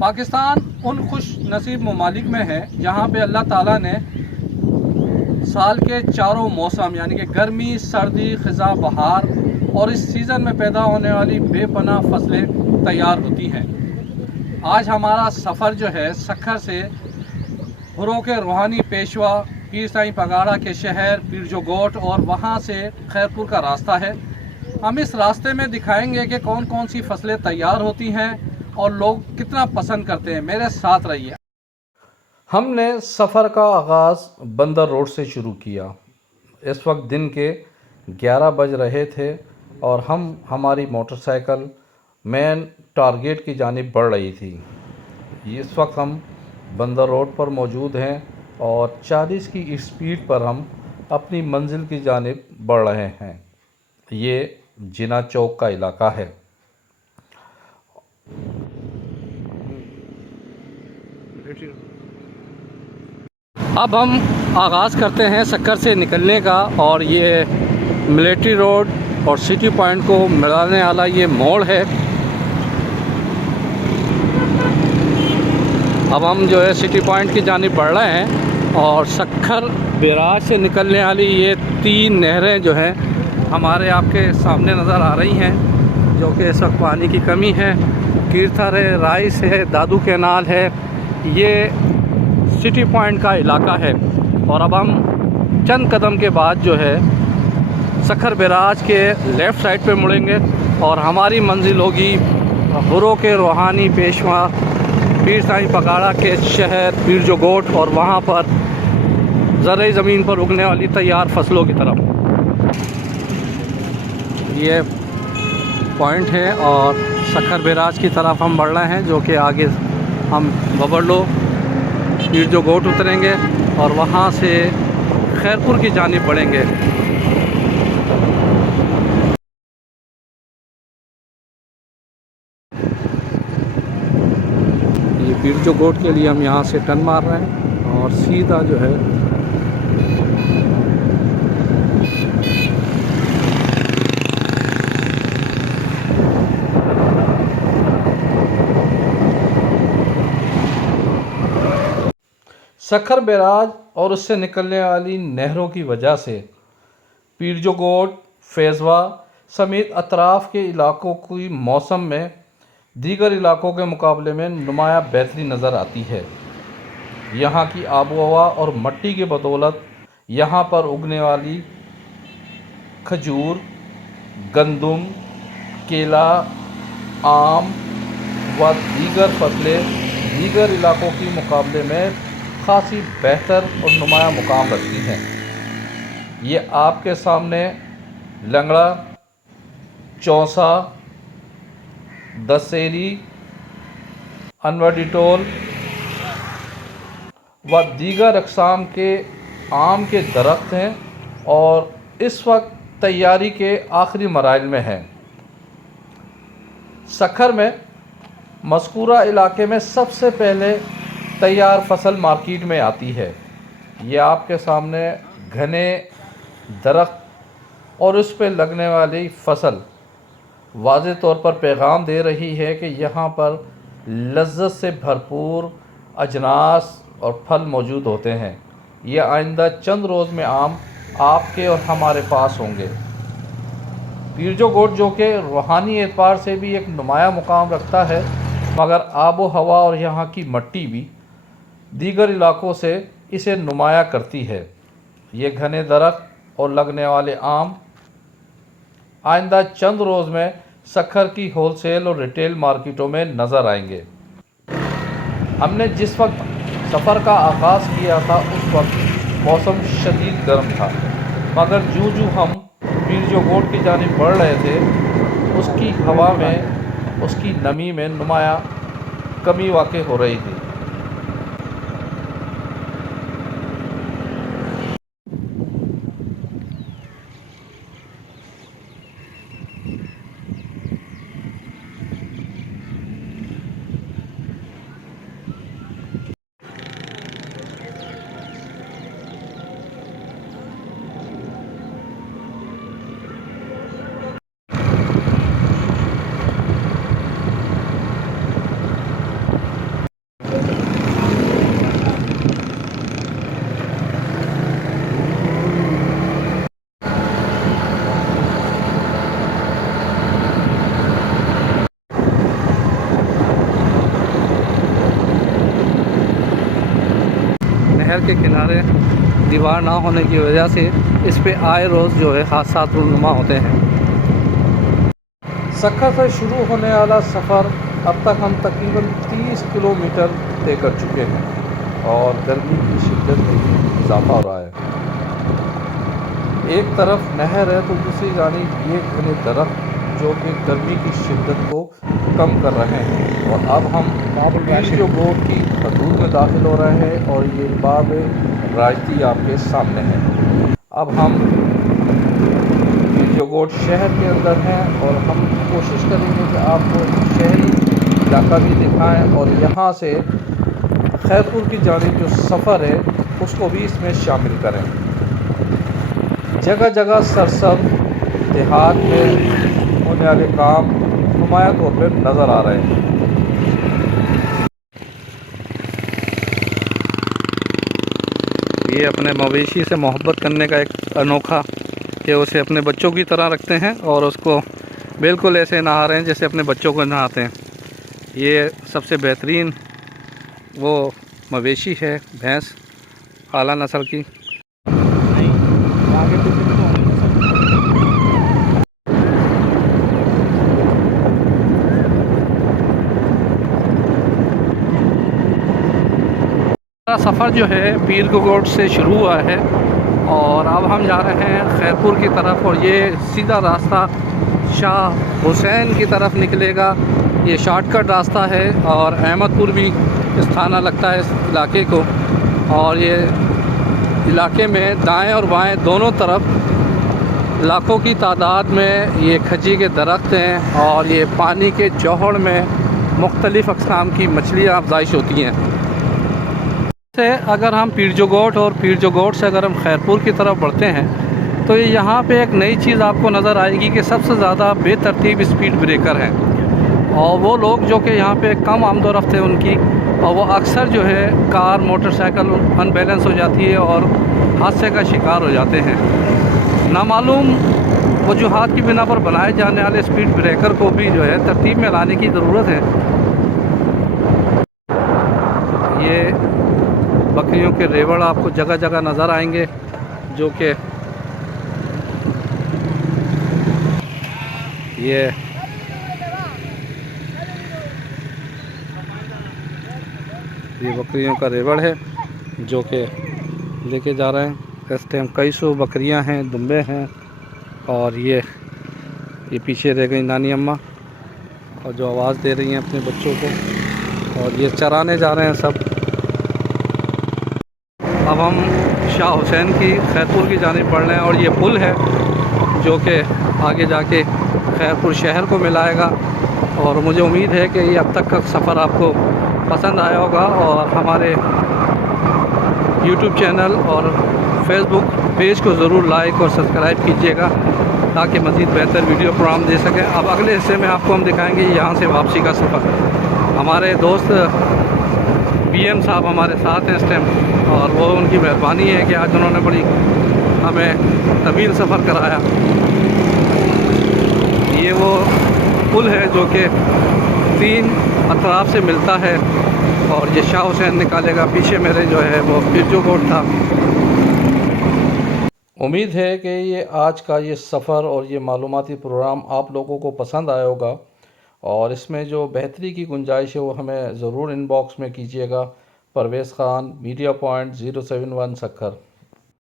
पाकिस्तान उन खुश नसीब ममालिक में है जहाँ पे अल्लाह ताला ने साल के चारों मौसम यानी कि गर्मी, सर्दी, ख़िज़ा, बहार और इस सीज़न में पैदा होने वाली बेपनाह फसलें तैयार होती हैं। आज हमारा सफ़र जो है सक्खर से हुरों के रूहानी पेशवा पीर साईं पगाड़ा के शहर पीरजोगोट और वहाँ से खैरपुर का रास्ता है। हम इस रास्ते में दिखाएंगे कि कौन कौन सी फसलें तैयार होती हैं और लोग कितना पसंद करते हैं। मेरे साथ रहिए। हमने सफ़र का आगाज़ बंदर रोड से शुरू किया। इस वक्त दिन के 11 बज रहे थे और हमारी मोटरसाइकिल मेन टारगेट की जानिब बढ़ रही थी। इस वक्त हम बंदर रोड पर मौजूद हैं और 40 की स्पीड पर हम अपनी मंजिल की जानिब बढ़ रहे हैं। ये जिना चौक का इलाका है। अब हम आगाज़ करते हैं सक्कर से निकलने का और ये मिलिट्री रोड और सिटी पॉइंट को मिलाने वाला ये मोड़ है। अब हम जो है सिटी पॉइंट की जानिब बढ़ रहे हैं और सक्खर बैराज से निकलने वाली ये 3 नहरें जो हैं हमारे आपके सामने नज़र आ रही हैं, जो कि इस वक्त पानी की कमी है। कीर्थर है, राइस है, दादू कैनाल है। ये सिटी पॉइंट का इलाका है और अब हम चंद कदम के बाद जो है सक्खर बैराज के लेफ़्ट साइड पे मुड़ेंगे और हमारी मंजिल होगी हुरों के रूहानी पेशवा पीर साईं पगाड़ा के शहर पीरजोगोट और वहाँ पर ज़रई ज़मीन पर उगने वाली तैयार फसलों की तरफ। ये पॉइंट है और सक्खर बैराज की तरफ हम बढ़ रहे हैं, जो कि आगे हम बबरलो पीरजोगोट उतरेंगे और वहाँ से खैरपुर की जानिब बढ़ेंगे। ये पीरजोगोट के लिए हम यहाँ से टर्न मार रहे हैं और सीधा जो है सक्खर बैराज और उससे निकलने वाली नहरों की वजह से पीरजोगोट, फैज़वा समेत अतराफ़ के इलाकों की मौसम में दीगर इलाकों के मुकाबले में नुमाया बेहतरी नज़र आती है। यहाँ की आबो हवा और मट्टी की बदौलत यहाँ पर उगने वाली खजूर, गंदम, केला, आम व दीगर फसलें दीगर इलाकों के मुकाबले में खासी बेहतर और नुमाया मुकाम रखती हैं। ये आपके सामने लंगड़ा, चौसा, दशहरी, अनवडिटोल व दीगर अक़साम के आम के दरख्त हैं और इस वक्त तैयारी के आखिरी मराइल में हैं। सक्खर में मज़कूरा इलाके में सबसे पहले तैयार फसल मार्केट में आती है। ये आपके सामने घने दरख्त और उस पर लगने वाली फसल वाज़े तौर पर पैगाम दे रही है कि यहाँ पर लज्जत से भरपूर अजनास और फल मौजूद होते हैं। ये आइंदा चंद रोज़ में आम आपके और हमारे पास होंगे। पीरजोगोट, जो कि रूहानी एतबार से भी एक नुमाया मुकाम रखता है, मगर आबो हवा और यहाँ की मट्टी भी दीगर इलाकों से इसे नुमाया करती है। ये घने दरख्त और लगने वाले आम आइंदा चंद रोज़ में सक्खर की होलसेल और रिटेल मार्केटों में नज़र आएंगे। हमने जिस वक्त सफ़र का आगाज़ किया था उस वक्त मौसम शदीद गर्म था, मगर जूं हम पीरजोगोट की जानिब बढ़ रहे थे उसकी हवा में, उसकी नमी में नुमाया कमी वाक़ई हो रही थी। नहर के किनारे दीवार ना होने की वजह से इस पे आए रोज़ जो है हादसा रूनुमा होते हैं। सक्खर से शुरू होने वाला सफ़र अब तक हम तकरीबन 30 किलोमीटर तय कर चुके हैं और गर्मी की शिद्दत में भी इजाफा हो रहा है। एक तरफ नहर है तो दूसरी जानिब ये घने दरख्त जो कि गर्मी की शिद्दत को कम कर रहे हैं। और अब हम पीर गोट की हदूद में दाखिल हो रहे हैं और ये बाब राजती आपके सामने है। अब हम पीर गोट शहर के अंदर हैं और हम कोशिश करेंगे कि आपको शहरी इलाका भी दिखाएं और यहाँ से खैरपुर की जानिब जो सफ़र है उसको भी इसमें शामिल करें। जगह जगह सरसब देहात में होने वाले काम नुमाया तौर पर नज़र आ रहे हैं। ये अपने मवेशी से मोहब्बत करने का एक अनोखा कि उसे अपने बच्चों की तरह रखते हैं और उसको बिल्कुल ऐसे नहा रहे हैं जैसे अपने बच्चों को नहाते हैं। ये सबसे बेहतरीन वो मवेशी है, भैंस आला नस्ल की। सफ़र जो है पीर गोट से शुरू हुआ है और अब हम जा रहे हैं खैरपुर की तरफ और ये सीधा रास्ता शाह हुसैन की तरफ निकलेगा। ये शॉर्टकट रास्ता है और अहमदपुर भी स्थाना लगता है इस इलाके को। और ये इलाके में दाएं और बाएं दोनों तरफ लाखों की तादाद में ये खजी के दरख्त हैं और ये पानी के जौहर में मुख्तलिफ़ अक़साम की मछलियाँ अफजाइश होती हैं। से अगर हम पीर गोट और पीर गोट से अगर हम खैरपुर की तरफ बढ़ते हैं तो यहाँ पे एक नई चीज़ आपको नज़र आएगी कि सबसे ज़्यादा बेतरतीब स्पीड ब्रेकर हैं और वो लोग जो कि यहाँ पे कम आमदोरफ्त है उनकी, और वो अक्सर जो है कार मोटरसाइकिल अनबैलेंस हो जाती है और हादसे का शिकार हो जाते हैं। नामालूम वजूहात की बिना पर बनाए जाने वाले स्पीड ब्रेकर को भी जो है तरतीब में लाने की ज़रूरत है। ये बकरियों के रेवड़ आपको जगह जगह नज़र आएंगे जो कि ये बकरियों का रेवड़ है जो कि लेके जा रहे हैं। इस टाइम कई सौ बकरियां हैं, दुम्बे हैं और ये पीछे रह गई नानी अम्मा और जो आवाज़ दे रही हैं अपने बच्चों को, और ये चराने जा रहे हैं सब। अब हम शाह हुसैन की खैरपुर की जानिब बढ़ रहे हैं और ये पुल है जो कि आगे जाके खैरपुर शहर को मिलाएगा। और मुझे उम्मीद है कि ये अब तक का सफ़र आपको पसंद आया होगा और हमारे YouTube चैनल और Facebook पेज को ज़रूर लाइक और सब्सक्राइब कीजिएगा ताकि मज़ीद बेहतर वीडियो प्रोग्राम दे सकें। अब अगले हिस्से में आपको हम दिखाएंगे यहाँ से वापसी का सफ़र। हमारे दोस्त PM साहब हमारे साथ हैं इस टाइम और वो उनकी मेहरबानी है कि आज उन्होंने बड़ी हमें तवील सफ़र कराया। ये वो पुल है जो कि 3 अतराफ से मिलता है और ये शाह हुसैन निकालेगा। पीछे मेरे जो है वो पीर गोट था। उम्मीद है कि ये आज का ये सफ़र और ये मालूमाती प्रोग्राम आप लोगों को पसंद आया होगा और इसमें जो बेहतरी की गुंजाइश है वो हमें ज़रूर इनबॉक्स में कीजिएगा। Parvez Khan, media point 071 Sukkur.